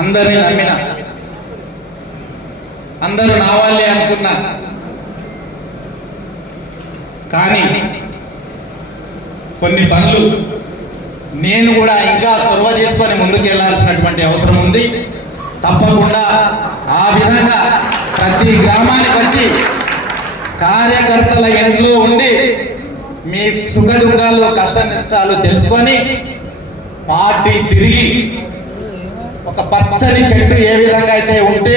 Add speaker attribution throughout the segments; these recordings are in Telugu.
Speaker 1: అందరిని నమ్మిన అందరూ నా వాళ్ళే అనుకున్నా. కానీ కొన్ని పనులు నేను కూడా ఇంకా చొరవ చేసుకొని ముందుకు వెళ్ళాల్సినటువంటి అవసరం ఉంది. తప్పకుండా ఆ విధంగా ప్రతి గ్రామానికి వచ్చి కార్యకర్తల ఇంట్లో ఉండి మీ సుఖ దుఃఖాలు కష్ట నష్టాలు తెలుసుకొని పార్టీ తిరిగి ఒక పచ్చని చెట్టు ఏ విధంగా అయితే ఉంటే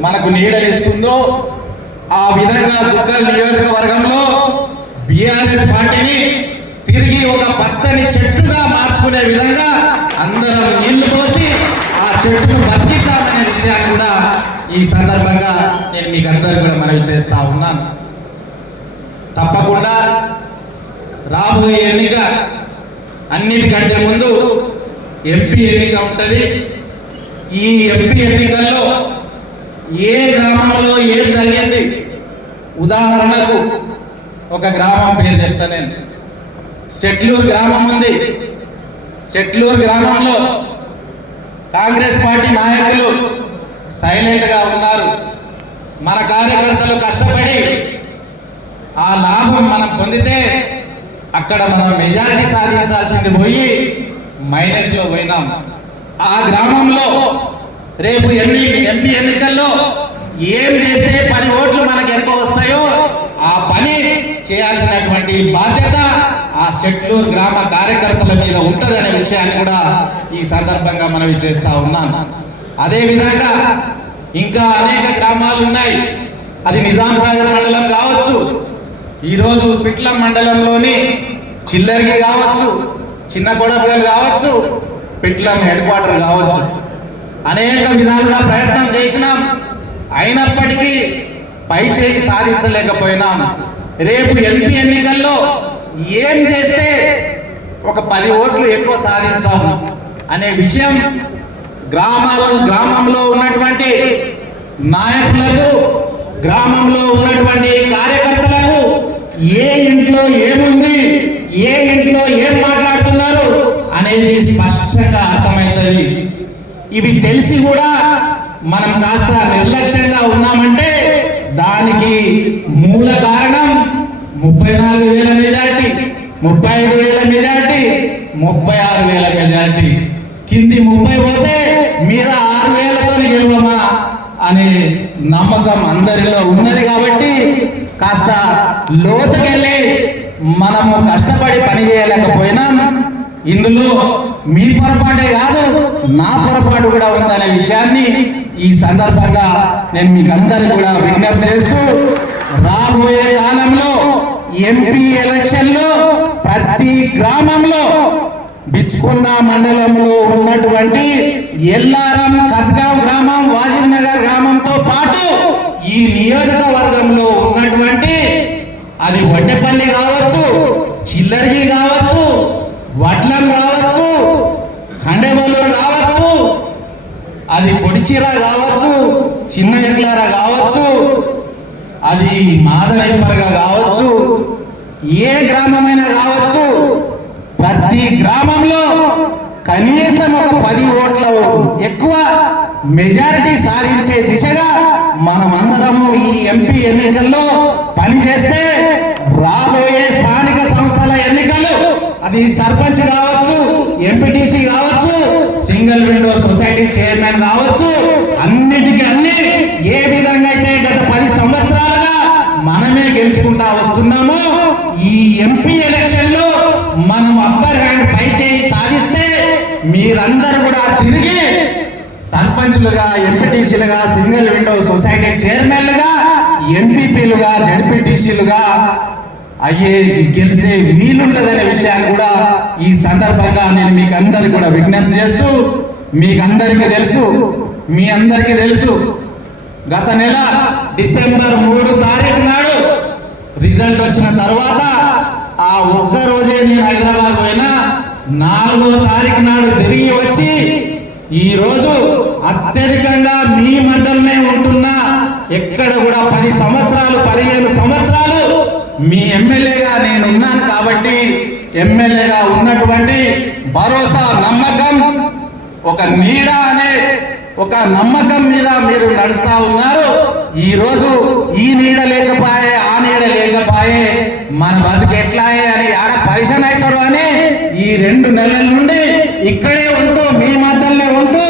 Speaker 1: మనకు నీడనిస్తుందో ఆ విధంగా జుక్కల్ నియోజకవర్గంలో బీఆర్ఎస్ పార్టీని తిరిగి ఒక పచ్చని చెట్టుగా మార్చుకునే విధంగా అందరం నీళ్ళు పోసి ఆ చెట్టును బతికిద్దామనే విషయాన్ని కూడా ఈ సందర్భంగా నేను మీకు అందరు కూడా మనవి చేస్తా ఉన్నాను. తప్పకుండా రాబోయే ఎన్నిక అన్నిటికంటే ముందు ఎంపీ ఎన్నిక ఉంటుంది. ఈ ఎంపీ ఎన్నికల్లో ఏ గ్రామంలో ఏం జరిగింది? ఉదాహరణకు ఒక గ్రామం పేరు చెప్తా నేను. సెట్లూరు గ్రామం ఉంది. సెట్లూరు గ్రామంలో కాంగ్రెస్ పార్టీ నాయకులు సైలెంట్గా ఉన్నారు. మన కార్యకర్తలు కష్టపడి ఆ లాభం మనం పొందితే అక్కడ మనం మెజారిటీ సాధించాల్సింది పోయి మైనస్లో పోయినాం. ఆ గ్రామంలో రేపు ఎన్ని ఎంపీ ఎన్నికల్లో ఏం చేస్తే పది ఓట్లు మనకు ఎంత వస్తాయో ఆ పని చేయాల్సినటువంటి బాధ్యత ఆ షెట్లూరు గ్రామ కార్యకర్తల మీద ఉంటుందనే విషయాన్ని కూడా ఈ సందర్భంగా మనవి చేస్తా ఉన్నాను. అదేవిధంగా ఇంకా అనేక గ్రామాలు ఉన్నాయి. అది నిజాం సాగర్ మండలం కావచ్చు. ఈరోజు పిట్ల మండలంలోని చిల్లరికి కావచ్చు. చిన్న కొడపగలు కావచ్చు పిట్లం హెడ్ క్వార్టర్ కావచ్చు. అనేక విధాలుగా ప్రయత్నం చేసినాం. అయినప్పటికీ పై చేసి సాధించలేకపోయినాం. రేపు ఎంపీ ఎన్నికల్లో ఏం చేస్తే ఒక పది ఓట్లు ఎక్కువ సాధించాము అనే విషయం గ్రామాల గ్రామంలో ఉన్నటువంటి నాయకులకు గ్రామంలో ఉన్నటువంటి కార్యకర్తలకు ఏ ఇంట్లో ఏముంది ఏ అనేది స్పష్టంగా అర్థమవుతుంది. ఇవి తెలిసి కూడా మనం కాస్త నిర్లక్ష్యంగా ఉన్నామంటే దానికి మూల కారణం ముప్పై నాలుగు వేల మెజార్టీ ముప్పై ఐదు వేల మెజార్టీ ముప్పై ఆరు వేల మెజార్టీ. కింది ముప్పై పోతే మీద ఆరు వేలతో గెలవమా అనే నమ్మకం అందరిలో ఉన్నది కాబట్టి కాస్త లోతుకెళ్ళి మనము కష్టపడి పని చేయలేకపోయినాం ఇందులో మీ పొరపాటే కాదు నా పొరపాటు కూడా ఉందనే విషయాన్ని ఈ సందర్భంగా నేను మీకు అందరికి కూడా విజ్ఞప్తి చేస్తూ రాబోయే కాలంలో ఎంపీ ఎలక్షన్లో ప్రతి గ్రామంలో బిచ్చుకుంద మండలంలో ఉన్నటువంటి ఎల్లారం కద్గాం గ్రామం వాజిద్ నగర్ గ్రామంతో పాటు ఈ నియోజకవర్గంలో ఉన్నటువంటి అది వడ్డెపల్లి కావచ్చు చిల్లరికి కావచ్చు వడ్లం కావచ్చు కండెబలు కావచ్చు అది పొడిచీర కావచ్చు చిన్న ఎగ్లార కావచ్చు అది మాదవేపరగా కావచ్చు ఏ గ్రామమైనా కావచ్చు ప్రతి గ్రామంలో కనీసం ఒక పది ఓట్ల ఎక్కువ మెజారిటీ సాధించే దిశగా మనమందరము ఈ ఎంపీ ఎన్నికల్లో పనిచేస్తే అది సర్పంచ్ కావచ్చు ఎంపీటీసీ కావచ్చు సింగిల్ విండో సొసైటీ చైర్మన్ కావచ్చు అన్నిటికీ అన్ని ఏ విధంగా అయితే గత పది సంవత్సరాలుగా మనమే గెలుచుకుంటా వస్తున్నామో ఈ ఎంపీ ఎలక్షన్లో మనం అప్పర్ హ్యాండ్ పై చేయి సాధిస్తే మీరందరూ కూడా తిరిగి సర్పంచులుగా ఎంపీటీసీలుగా సింగిల్ విండో సొసైటీ చైర్మన్లుగా ఎంపీపీలుగా జడ్పీటీసీలుగా అయ్యే గెలిచే వీలుంటుందనే విషయాన్ని కూడా ఈ సందర్భంగా నేను మీకు అందరికి కూడా విజ్ఞప్తి చేస్తూ మీకు అందరికీ తెలుసు మీ అందరికీ తెలుసు. గత నెల డిసెంబర్ మూడు తారీఖు నాడు రిజల్ట్ వచ్చిన తర్వాత ఆ ఒక్క రోజే నేను హైదరాబాద్ పోయినా నాలుగో తారీఖు నాడు తిరిగి వచ్చి ఈరోజు అత్యధికంగా మీ మధ్యలోనే ఉంటున్నా. ఎక్కడ కూడా పది సంవత్సరాలు పదిహేను సంవత్సరాలు మీ ఎమ్మెల్యేగా నేను ఉన్నాను కాబట్టి ఎమ్మెల్యేగా ఉన్నటువంటి భరోసా నమ్మకం ఒక నీడ అనే ఒక నమ్మకం మీద మీరు నడుస్తా ఉన్నారు. ఈరోజు ఈ నీడ లేకపోయే ఆ నీడ లేకపోయే మన బతుకు ఎట్లాయే అని ఆడ పరిశన్ అవుతారు అని ఈ రెండు నెలల నుండి ఇక్కడే ఉంటూ మీ మధ్యలోనే ఉంటూ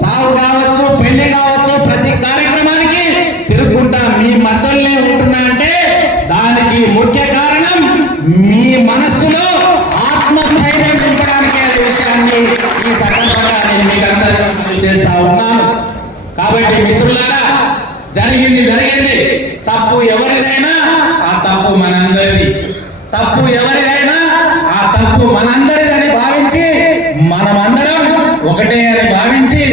Speaker 1: సాగు కావచ్చు పెళ్ళి కావచ్చు ప్రతి కార్యక్రమానికి తిరుగుకుంటా మీ మధ్యలోనే ఉంటున్నా అంటే దానికి ముఖ్య కారణం మీ మనస్సులో ఆత్మస్థైర్యం నింపడానికి అనే విషయాన్ని ఈ సందర్భంగా నేను మీకు అందరికీ చేస్తా ఉన్నాను. కాబట్టి మిత్రులారా జరిగింది జరిగింది. తప్పు ఎవరిదైనా ఆ తప్పు మనందరిది. తప్పు ఎవరిదైనా ఆ తప్పు మనందరిదని భావించి మనమందరం ఒకటే అని భావించి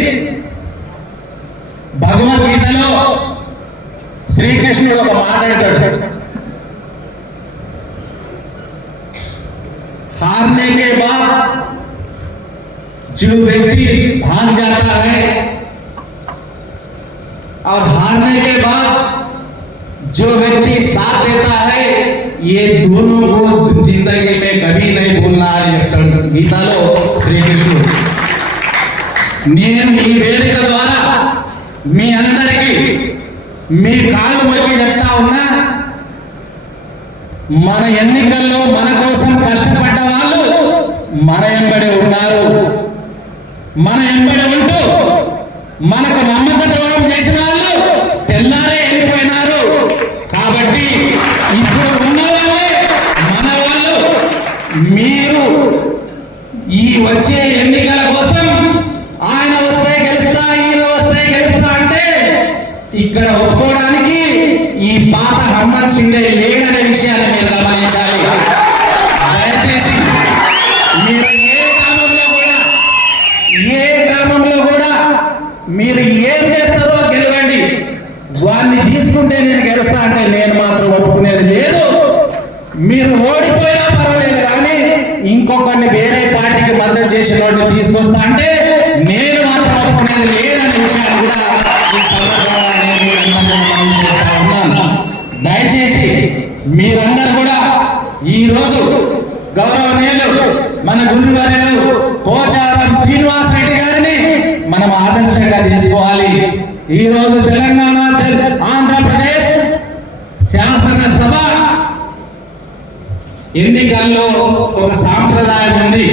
Speaker 1: భగవద్గీతలో శ్రీకృష్ణుడు ఒక మాట అంటాడు. हारने के बाद जो व्यक्ति भाग जाता है और हारने के बाद जो व्यक्ति साथ देता है ये दोनों को जिंदगी में कभी नहीं भूलना అని చెప్తాడు గీతాలో శ్రీకృష్ణుడు నేను ఈ వేదిక ద్వారా మీ అందరికీ మీ కాళ్ళు మొక్కి చెప్తా ఉన్నా మన ఎన్నికల్లో మన కోసం కష్టపడ్డ వాళ్ళు మన ఎంబడి ఉన్నారు. మన ఎంబడి ఉంటూ మనకు నమ్మక ద్రోహం చేసిన వాళ్ళు తెల్లారే వెళ్ళిపోయినారు. కాబట్టి ఇప్పుడు ఉన్న వాళ్ళే మన వాళ్ళు. మీరు ఈ వచ్చే ఎన్నికల కోసం ఆయన వస్తే గెలుస్తా ఈయన వస్తే గెలుస్తా అంటే ఇక్కడ ఒప్పుకోవడానికి ఈ పాత హనుమంత్ సింగ్ లేడనే విషయాన్ని మీరు ఏం చేస్తారో గెలవండి. వాడిని తీసుకుంటే నేను గెలుస్తా అంటే నేను మాత్రం ఒప్పుకునేది లేదు. మీరు ఓడిపోయినా పర్వాలేదు కానీ ఇంకొకరిని వేరే పార్టీకి మద్దతు చేసిన వాడిని తీసుకొస్తా అంటే నేను మాత్రం ఒప్పుకునేది లేదనే విషయాన్ని కూడా ఈ సందర్భంగా నేను చేస్తా ఉన్నాను. దయచేసి మీరందరూ కూడా ఈ రోజు గౌరవనీయులు మన గురువారిలు మనం ఆదర్శంగా తీసుకోవాలి. ఈ రోజు తెలంగాణ ఆంధ్రప్రదేశ్ శాసనసభ ఎన్నికల్లో ఒక సాంప్రదాయం ఉంది.